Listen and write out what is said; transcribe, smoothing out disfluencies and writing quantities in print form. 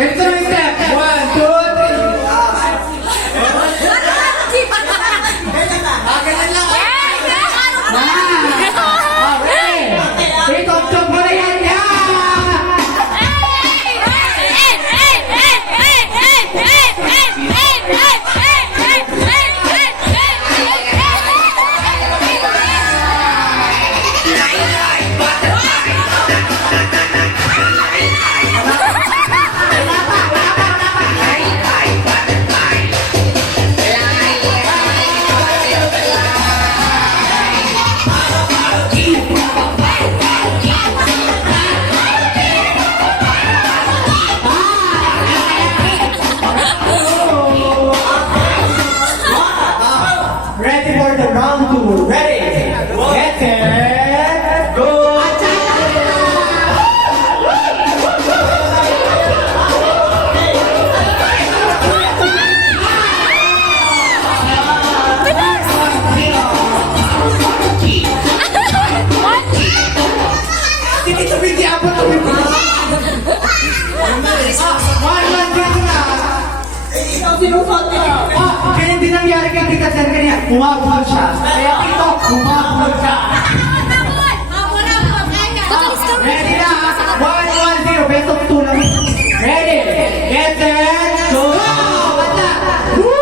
Ganito na yung step. 1, 2, 3. Ganyan lang. Okay. Itong mo na yan. Ready for the round 2. Ready? Get set. Go. Hindi tumindi ako tumindi. 1-1 dito na. Ikaw sinusot ka. Ganyan din nangyari kay Tita Sen kanina. Bumabol siya. Kaya ito, bumabol siya. Ready na? 1-1-0. Best of 2 lang. Ready? Get set. Go! Bata! Woo!